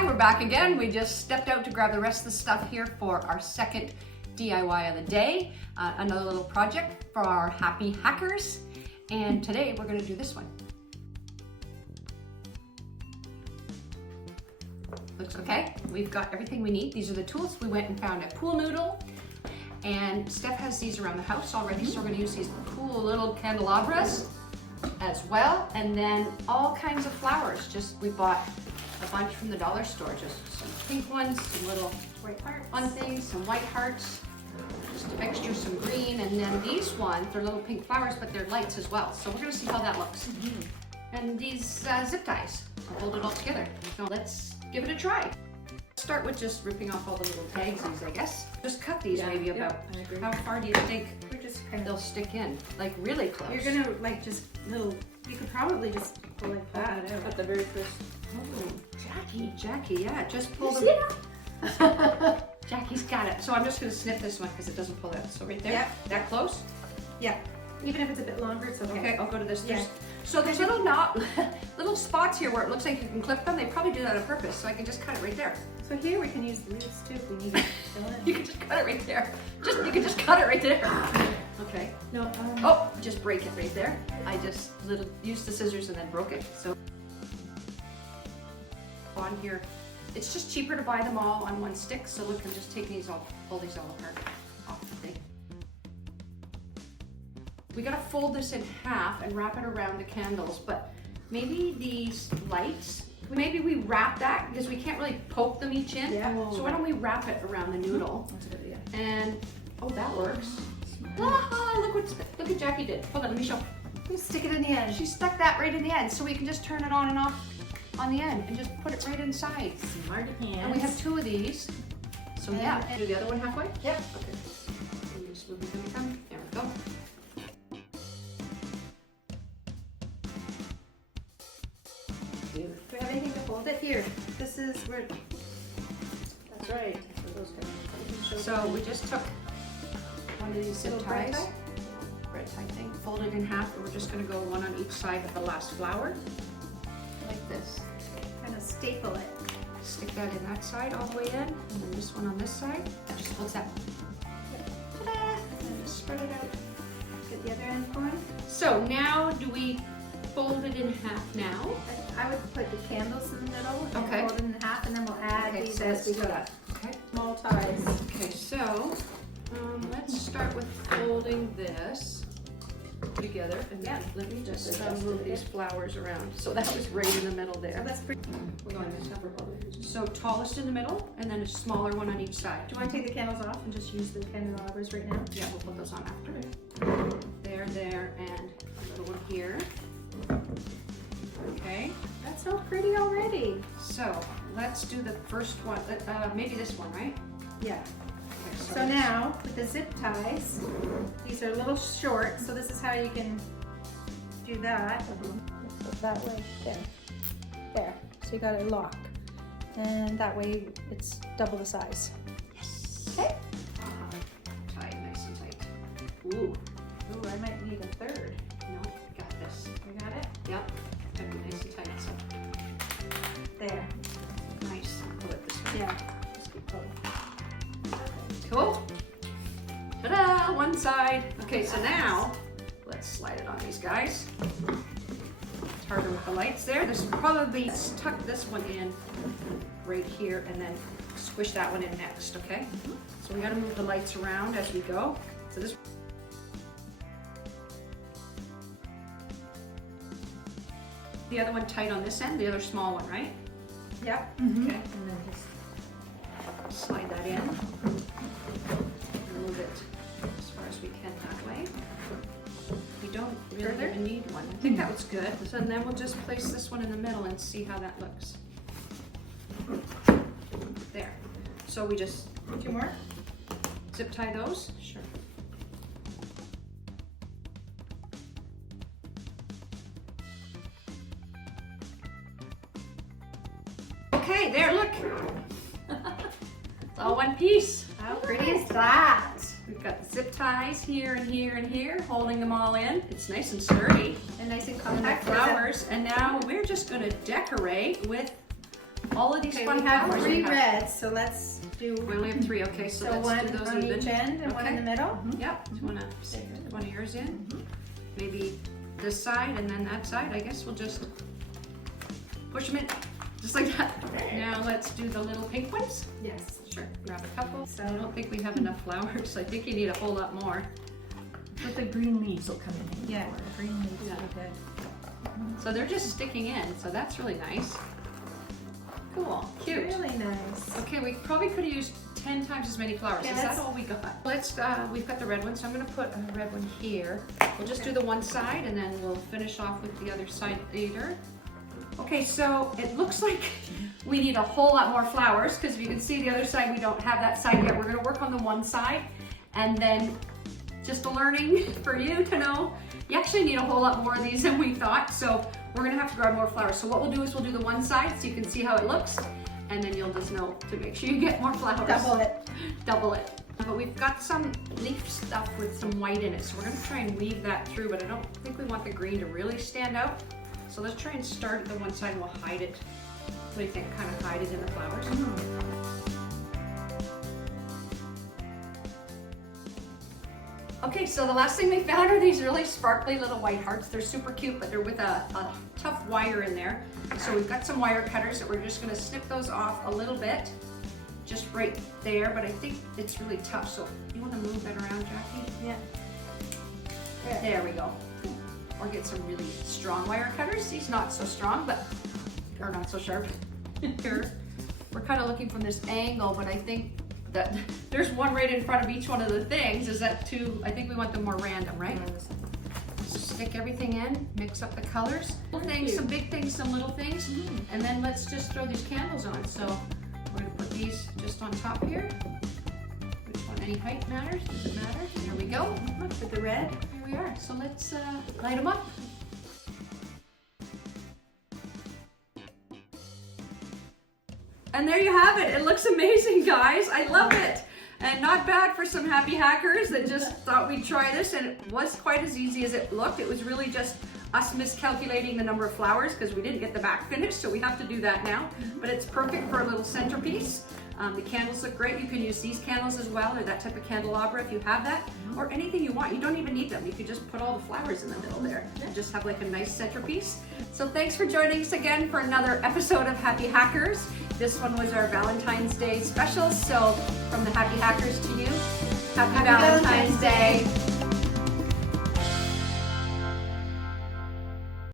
Hi, we're back again. We just stepped out to grab the rest of the stuff here for our second DIY of the day. Another little project for our happy hackers. And today we're going to do this one. Looks okay. We've got everything we need. These are the tools. We went and found a pool noodle. And Steph has these around the house already, so we're going to use these cool little candelabras as well. And then all kinds of flowers. We bought a bunch from the dollar store, just some pink ones, some little white heart fun things, some white hearts, just a mixture, some green, and then these ones, they're little pink flowers, but they're lights as well. So we're gonna see how that looks. And these zip ties, I'll hold it all together. So let's give it a try. Start with just ripping off all the little tagsies, I guess. Just cut these maybe about, how far do you think they'll stick in? Like really close. You're gonna like just little, you could probably just go like that at the very first. Oh, Jackie, yeah, just pull them. Jackie's got it. So I'm just gonna snip this one because it doesn't pull out. So right there, that close? Yeah, even if it's a bit longer, it's okay. Okay, I'll go to this. So there's little spots here where it looks like you can clip them. They probably do that on purpose, so I can just cut it right there. So here we can use the leaves too if we need it. You can just cut it right there. You can just cut it right there. Okay. No. Oh, just break it right there. I just used the scissors and then broke it. So on here, it's just cheaper to buy them all on one stick. So look, I'm just taking these all, pull these all apart off the thing. We gotta fold this in half and wrap it around the candles, but maybe these lights, maybe we wrap that because we can't really poke them each in. Yeah. So why don't we wrap it around the noodle? That's a good idea. And oh, that works. Ah, look what Jackie did. Hold on, let me show. Stick it in the end. She stuck that right in the end, so we can just turn it on and off on the end and just put it right inside. Smart hands. And we have two of these. So yeah, do the other one halfway? Yep. Okay. And just move it down. There we go. Do we have anything to hold it here? This is where. That's right. So we just took one of these zip ties, bread tie thing, fold it in half, and we're just going to go one on each side of the last flower, like this. Kind of staple it. Stick that in that side all the way in, and then this one on this side. That just holds that. Ta-da! And then just spread it out. Get the other end going. So now, do we fold it in half now? I would put the candles in the middle and Okay. fold it in half, and then we'll add these as we go. Okay. Small ties. Okay, so let's start with folding this together, and then let me just move these flowers around. So that was right in the middle there. So that's pretty. We're going to so tallest in the middle, and then a smaller one on each side. Do you want to take the candles off and just use the candelabras right now? Yeah, we'll put those on after. There, and a little one here. Okay. That's so pretty already. So let's do the first one. Maybe this one, right? Yeah. Okay, So now, with the zip ties, these are a little short, so this is how you can do that. So that way, there. So you got it locked. And that way it's double the size. Yes. Okay. Tight, nice and tight. Ooh. Ooh, I might need a third. No, got this. You got it? Yep. Gotta be nice and tight. So There. nice. Pull it this way. Yeah. Just keep pulling. Cool. Ta-da! One side. Okay, so now let's slide it on these guys. It's harder with the lights there. This probably tuck this one in right here and then squish that one in next, okay? So we gotta move the lights around as we go. So this the other one tight on this end, the other small one, right? Yep. Okay. And then just Slide that in. Move it as far as we can that way. We don't really even need one. I think that was good. So then we'll just place this one in the middle and see how that looks. There. So we just two more? zip tie those. Sure. Okay, there, look. It's all one piece. How pretty is that? We've got the zip ties here and here and here, holding them all in. It's nice and sturdy. And nice and And the compact. flowers. And now we're just going to decorate with all of these Okay, fun we have flowers 3 we have. reds, so let's do. We only have 3, okay, so let's one do those on even. each end and one in the middle. Yep, do you wanna stick one of yours in? Maybe this side and then that side. I guess we'll just push them in, just like that. Now let's do the little pink ones. Yes. Sure, grab a couple. So- I don't think we have enough flowers. I think you need a whole lot more. But the green leaves will come in. Yeah, green leaves Yeah. are good. So they're just sticking in, so that's really nice. Cool, cute. Really nice. Okay, we probably could have used 10 times as many flowers. Okay, Is that let's- all we got? Let's, we've got the red one, so I'm gonna put a red one here. We'll just do the one side and then we'll finish off with the other side later. Okay, so it looks like we need a whole lot more flowers because if you can see the other side, we don't have that side yet. We're gonna work on the one side and then just a learning for you to know, you actually need a whole lot more of these than we thought. So we're gonna have to grab more flowers. So what we'll do is we'll do the one side so you can see how it looks and then you'll just know to make sure you get more flowers. Double it. Double it. But we've got some leaf stuff with some white in it, so we're gonna try and weave that through, but I don't think we want the green to really stand out. So let's try and start at the one side and we'll hide it. What do you think? Kind of hide it in the flowers? Okay, so the last thing we found are these really sparkly little white hearts. They're super cute, but they're with a tough wire in there. So we've got some wire cutters that we're just gonna snip those off a little bit, just right there, but I think it's really tough. So you wanna move that around, Jackie? Yeah. There we go. Or get some really strong wire cutters. These not so strong, but, or not so sharp. Here, we're kind of looking from this angle, but I think that there's one right in front of each one of the things. Is that too, I think we want them more random, right? Stick everything in, mix up the colors. Little things, some big things, some little things. And then let's just throw these candles on. So we're gonna put these just on top here. Which one, any height matters? Does it matter? There we go. With the red. Here we are. So let's light them up. And there you have it. It looks amazing, guys. I love it. And not bad for some happy hackers that just thought we'd try this, and it was quite as easy as it looked. It was really just us miscalculating the number of flowers because we didn't get the back finish, so we have to do that now. But it's perfect for a little centerpiece. The candles look great. You can use these candles as well, or that type of candelabra if you have that, or anything you want. You don't even need them. You could just put all the flowers in the middle there and just have like a nice centerpiece. So thanks for joining us again for another episode of Happy Hackers. This one was our Valentine's Day special. So from the Happy Hackers to you, Happy Valentine's Day.